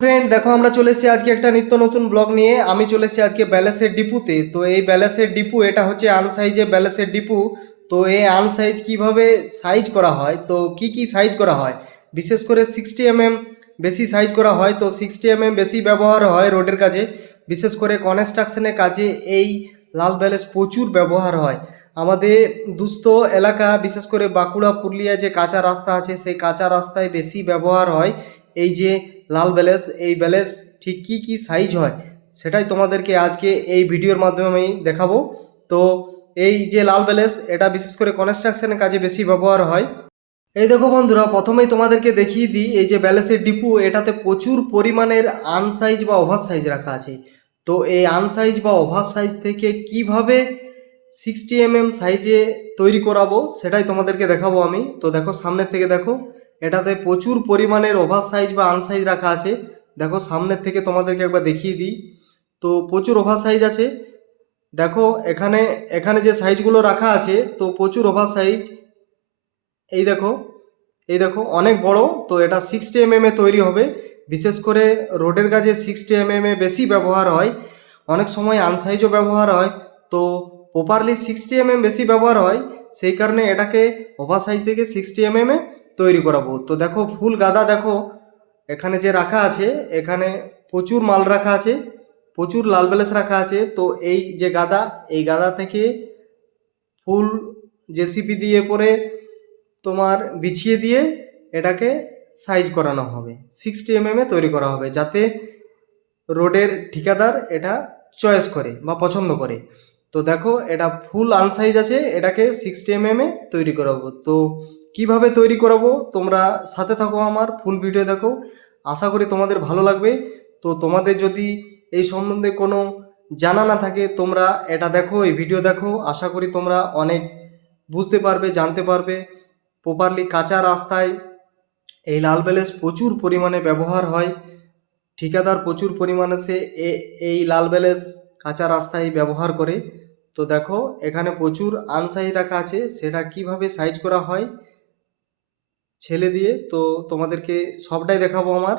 Friend দেখো আমরা চলে এসেছি আজকে একটা নিত্য নতুন ব্লগ নিয়ে। আমি চলে এসেছি আজকে ব্যালেন্সের ডিপুতে। তো এই ব্যালেন্সের ডিপু এটা হচ্ছে আনসাইজে ব্যালেন্সের ডিপু। তো এই আনসাইজ কিভাবে সাইজ করা হয়, তো কি কি সাইজ করা হয়, বিশেষ করে 60 mm বেশি সাইজ করা হয়। তো 60 mm বেশি ব্যবহার হয় রোডের কাজে, বিশেষ করে কনস্ট্রাকশনের কাজে এই লাল ব্যালেন্স প্রচুর ব্যবহার হয়। আমাদের দুস্থ এলাকা বিশেষ করে বাঁকুড়া পুরুলিয়া যে কাঁচা রাস্তা আছে সেই কাঁচা রাস্তায় বেশি ব্যবহার হয় এই যে লাল ব্যালেন্স। এই ব্যালেন্স ঠিক কি কি সাইজ হয় সেটাই তোমাদেরকে আজকে এই ভিডিওর মাধ্যমে আমি দেখাবো। তো এই যে লাল ব্যালেন্স এটা বিশেষ করে কনস্ট্রাকশনের কাজে বেশি ব্যবহার হয়। এই দেখো বন্ধুরা, প্রথমেই তোমাদেরকে দেখিয়ে দিই এই যে ব্যালেন্সের ডিপু এটাতে প্রচুর পরিমাণের আনসাইজ বা ওভার সাইজ রাখা আছে। তো এই আনসাইজ বা ওভার সাইজ থেকে কিভাবে 60 mm সাইজে তৈরি করাবো সেটাই তোমাদেরকে দেখাবো আমি। তো দেখো সামনের থেকে দেখো, এটাতে প্রচুর পরিমাণের ওভার সাইজ বা আনসাইজ রাখা আছে। দেখো সামনের থেকে তোমাদেরকে একবার দেখিয়ে দিই। তো প্রচুর ওভার সাইজ আছে। দেখো এখানে এখানে যে সাইজগুলো রাখা আছে তো প্রচুর ওভার সাইজ। এই দেখো, এই দেখো অনেক বড়। তো এটা 60 mm তৈরি হবে। বিশেষ করে রোডের কাজে 60 mm বেশি ব্যবহার হয়, অনেক সময় আনসাইজও ব্যবহার হয়। তো প্রপারলি 60 mm বেশি ব্যবহার হয়, সেই কারণে এটাকে ওভার সাইজ থেকে 60 mm তৈরি করাবো। তো দেখো ফুল গাদা দেখো এখানে যে রাখা আছে, এখানে প্রচুর মাল রাখা আছে, প্রচুর লাল ব্যালেন্স রাখা আছে। তো এই যে গাদা, এই গাদা থেকে ফুল জেসিপি দিয়ে পরে তোমার বিছিয়ে দিয়ে এটাকে সাইজ করানো হবে, 60 mm তৈরি করা হবে, যাতে রোডের ঠিকাদার এটা চয়েস করে বা পছন্দ করে। তো দেখো এটা ফুল আনসাইজ আছে, এটাকে 60 mm তৈরি করাবো। তো কিভাবে তৈরি করাবো তোমরা সাথে থাকো, আমার ফুল ভিডিও দেখো, আশা করি তোমাদের ভালো লাগবে। তো তোমাদের যদি এই সম্বন্ধে কোনো জানা না থাকে তোমরা এটা দেখো, এই ভিডিও দেখো, আশা করি তোমরা অনেক বুঝতে পারবে, জানতে পারবে। প্রপারলি কাঁচা রাস্তায় এই লাল ব্যালেন্স প্রচুর পরিমাণে ব্যবহার হয়, ঠিকাদার প্রচুর পরিমাণে সে এই লাল ব্যালেন্স কাঁচা রাস্তায় ব্যবহার করে। তো দেখো এখানে প্রচুর আনসাইজ রাখা আছে, সেটা কিভাবে সাইজ করা হয় ছেলে দিয়ে তো তোমাদেরকে সবটাই দেখাবো আমার।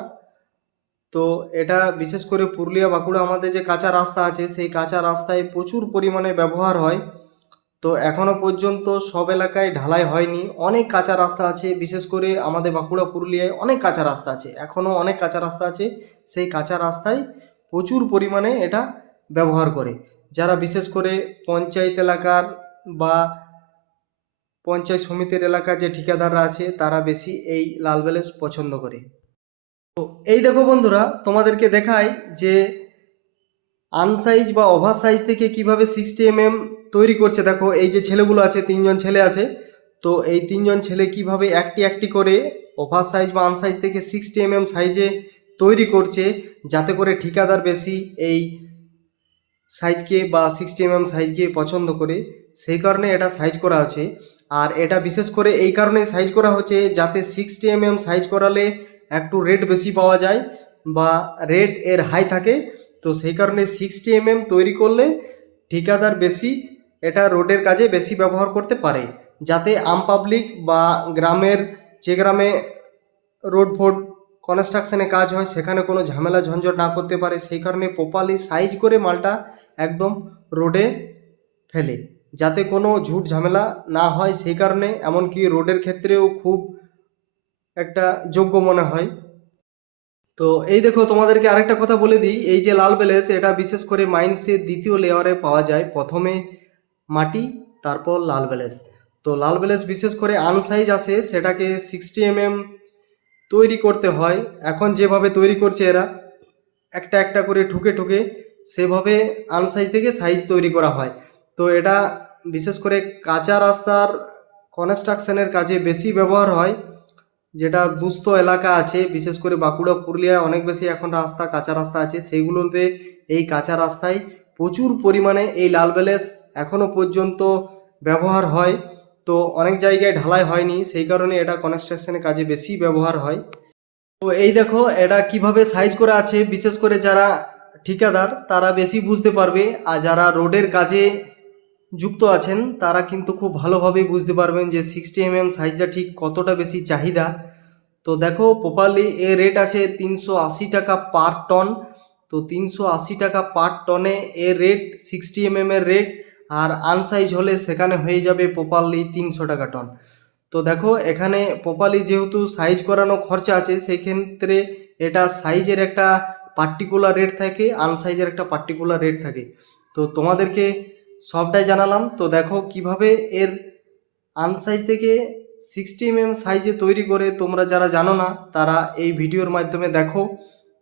তো এটা বিশেষ করে পুরুলিয়া বাঁকুড়া আমাদের যে কাঁচা রাস্তা আছে সেই কাঁচা রাস্তায় প্রচুর পরিমাণে ব্যবহার হয়। তো এখনো পর্যন্ত সব এলাকায় ঢালাই হয়নি, অনেক কাঁচা রাস্তা আছে, বিশেষ করে আমাদের বাঁকুড়া পুরুলিয়ায় অনেক কাঁচা রাস্তা আছে, এখনও অনেক কাঁচা রাস্তা আছে। সেই কাঁচা রাস্তায় প্রচুর পরিমাণে এটা ব্যবহার করে, যারা বিশেষ করে পঞ্চায়েত এলাকার বা পঞ্চায়েত সমিতির এলাকার যে ঠিকাদাররা আছে তারা বেশি এই লাল ব্যালেন্স পছন্দ করে। তো এই দেখো বন্ধুরা, তোমাদেরকে দেখাই যে আনসাইজ বা ওভার সাইজ থেকে কিভাবে 60 mm তৈরি করছে। দেখো এই যে ছেলেগুলো আছে, তিনজন ছেলে আছে। তো এই তিনজন ছেলে কিভাবে একটি একটি করে ওভার সাইজ বা আনসাইজ থেকে 60 mm সাইজে তৈরি করছে, যাতে করে ঠিকাদার বেশি এই সাইজকে বা 60 mm সাইজকে পছন্দ করে, সেই কারণে এটা সাইজ করা আছে। আর এটা বিশেষ করে এই কারণেই সাইজ করা হচ্ছে যাতে 60 mm সাইজ করালে একটু রেট বেশি পাওয়া যায় বা রেট এর হাই থাকে। তো সেই কারণে 60 mm তৈরি করলে ঠিকাদার বেশি এটা রোডের কাজে বেশি ব্যবহার করতে পারে, যাতে আম পাবলিক বা গ্রামের, যে গ্রামে রোড ফোড কনস্ট্রাকশনে কাজ হয় সেখানে কোনো ঝামেলা ঝঞ্ঝট না করতে পারে, সেই কারণে প্রপারলি সাইজ করে মালটা একদম রোডে ফেলে, যাতে কোনো ঝুট ঝামেলা না হয়। সেই কারণে এমনকি রোডের ক্ষেত্রেও খুব একটা যোগ্য মনে হয়। তো এই দেখো তোমাদেরকে আরেকটা কথা বলে দিই, এই যে লাল ব্যালেন্স এটা বিশেষ করে মাইন্সের দ্বিতীয় লেয়ারে পাওয়া যায়, প্রথমে মাটি তারপর লাল ব্যালেন্স। তো লাল ব্যালেন্স বিশেষ করে আনসাইজ আসে, সেটাকে 60 mm তৈরি করতে হয়। এখন যেভাবে তৈরি করছে এরা একটা একটা করে ঠুকে ঠুকে, সেভাবে আনসাইজ থেকে সাইজ তৈরি করা হয়। তো এটা বিশেষ করে কাঁচা রাস্তার কনস্ট্রাকশনের কাজে বেশি ব্যবহার হয়, যেটা দুস্থ এলাকা আছে, বিশেষ করে বাঁকুড়া পুরুলিয়ায় অনেক বেশি এখন রাস্তা কাঁচা রাস্তা আছে, সেইগুলোতে এই কাঁচা রাস্তায় প্রচুর পরিমাণে এই লাল ব্যালেন্স এখনও পর্যন্ত ব্যবহার হয়। তো অনেক জায়গায় ঢালাই হয়নি, সেই কারণে এটা কনস্ট্রাকশনের কাজে বেশি ব্যবহার হয়। তো এই দেখো এটা কিভাবে সাইজ করা আছে, বিশেষ করে যারা ঠিকাদার তারা বেশি বুঝতে পারবে, আর যারা রোডের কাজে যুক্ত আছেন তারা কিন্তু খুব ভালোভাবেই বুঝতে পারবেন যে 60 mm সাইজটা ঠিক কতটা বেশি চাহিদা। তো দেখো প্রপারলি এর রেট আছে 380 টাকা পার টন। তো 380 টাকা পার টনে এর রেট 60 এর রেট। আর আনসাইজ হলে সেখানে হয়ে যাবে প্রপারলি 300 টাকা টন। তো দেখো এখানে প্রপারলি যেহেতু সাইজ করানো খরচা আছে, সেই ক্ষেত্রে এটা সাইজের একটা পার্টিকুলার রেট থাকে, আনসাইজের একটা পার্টিকুলার রেট থাকে। তো তোমাদেরকে সবটাই জানালাম। তো দেখো কিভাবে এর আনসাইজ থেকে 60 সাইজে তৈরি করে, তোমরা যারা জানো না তারা এই ভিডিওর মাধ্যমে দেখো।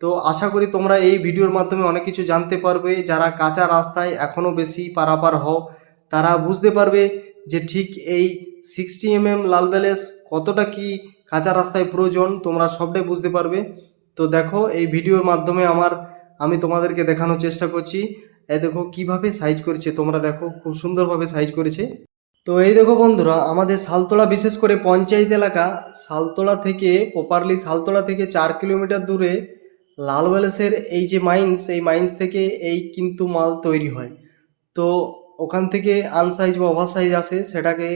তো আশা করি তোমরা এই ভিডিওর মাধ্যমে অনেক কিছু জানতে পারবে। যারা কাঁচা রাস্তায় এখনও বেশি পারাপার হও তারা বুঝতে পারবে যে ঠিক এই 60 লাল ব্যালেন্স কতটা কি কাঁচা রাস্তায় প্রয়োজন, তোমরা সবটাই বুঝতে পারবে। তো দেখো এই ভিডিওর মাধ্যমে আমি তোমাদেরকে দেখানোর চেষ্টা করছি। এই দেখো কিভাবে সাইজ করেছে, তোমরা দেখো খুব সুন্দরভাবে সাইজ করেছে। তো এই দেখো বন্ধুরা, আমাদের সালতোলা বিশেষ করে পঞ্চায়েত এলাকা, সালতোলা থেকে প্রপারলি সালতোলা থেকে 4 কিলোমিটার দূরে লাল ব্যালেন্সের এই যে মাইন্স, এই মাইন্স থেকে এই কিন্তু মাল তৈরি হয়। তো ওখান থেকে আনসাইজ বা ওভার সাইজ আসে, সেটাকে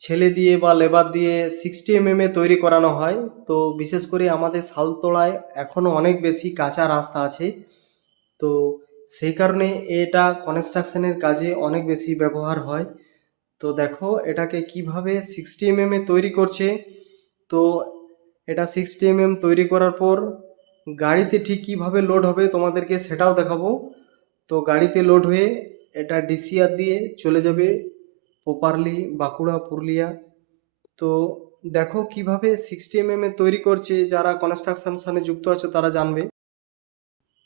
ছেলে দিয়ে বা লেবার দিয়ে 60 তৈরি করানো হয়। তো বিশেষ করে আমাদের সালতোলায় এখনও অনেক বেশি কাঁচা রাস্তা আছে। তো সেই কারণে এটা কনস্ট্রাকশনের কাজে অনেক বেশি ব্যবহার হয়। তো দেখো এটাকে কিভাবে 60 তৈরি করছে। তো এটা 60 তৈরি করার পর গাড়িতে ঠিক কিভাবে লোড হবে তোমাদেরকে সেটাও দেখাবো। তো গাড়িতে লোড হয়ে এটা ডিসিআর দিয়ে চলে যাবে প্রপারলি বাঁকুড়া, পুরুলিয়া। তো দেখো কিভাবে 60 তৈরি করছে, যারা কনস্ট্রাকশন সাথে যুক্ত আছে তারা জানবে।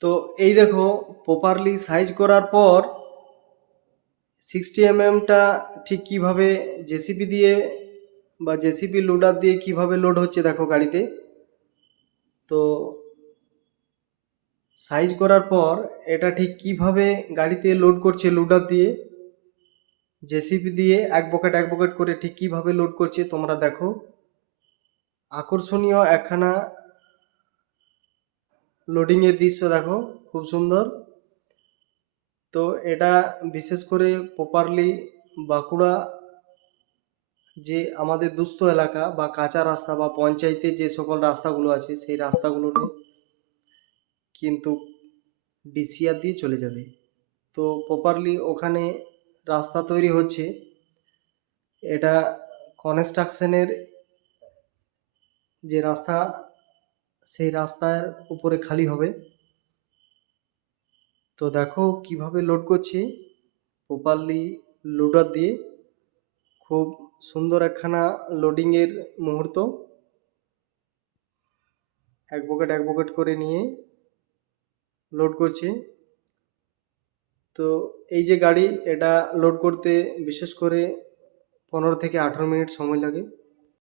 তো এই দেখো প্রপারলি সাইজ করার পর 60 টা ঠিক কিভাবে জেসিপি দিয়ে বা জেসিপি লোডার দিয়ে কিভাবে লোড হচ্ছে দেখো গাড়িতে। তো সাইজ করার পর এটা ঠিক কিভাবে গাড়িতে লোড করছে লোডার দিয়ে, জেসিপি দিয়ে এক বকেট এক বকেট করে ঠিক কিভাবে লোড করছে তোমরা দেখো। আকর্ষণীয় একখানা লোডিংয়ের দৃশ্য দেখো, খুব সুন্দর। তো এটা বিশেষ করে প্রপারলি বাঁকুড়া যে আমাদের দুস্থ এলাকা বা কাঁচা রাস্তা বা পঞ্চায়েতে যে সকল রাস্তাগুলো আছে সেই রাস্তাগুলোতে কিন্তু ডিসিআর দিয়ে চলে যাবে। তো প্রপারলি ওখানে রাস্তা তৈরি হচ্ছে, এটা কনস্ট্রাকশনের যে রাস্তা সেই রাস্তার উপরে খালি হবে। তো দেখো কিভাবে লোড করছে প্রপারলি লোডার দিয়ে, খুব সুন্দর একখানা লোডিংয়ের মুহূর্ত। এক বকেট এক বকেট করে নিয়ে লোড করছে। তো এই যে গাড়ি, এটা লোড করতে বিশেষ করে 15 থেকে 18 মিনিট সময় লাগে।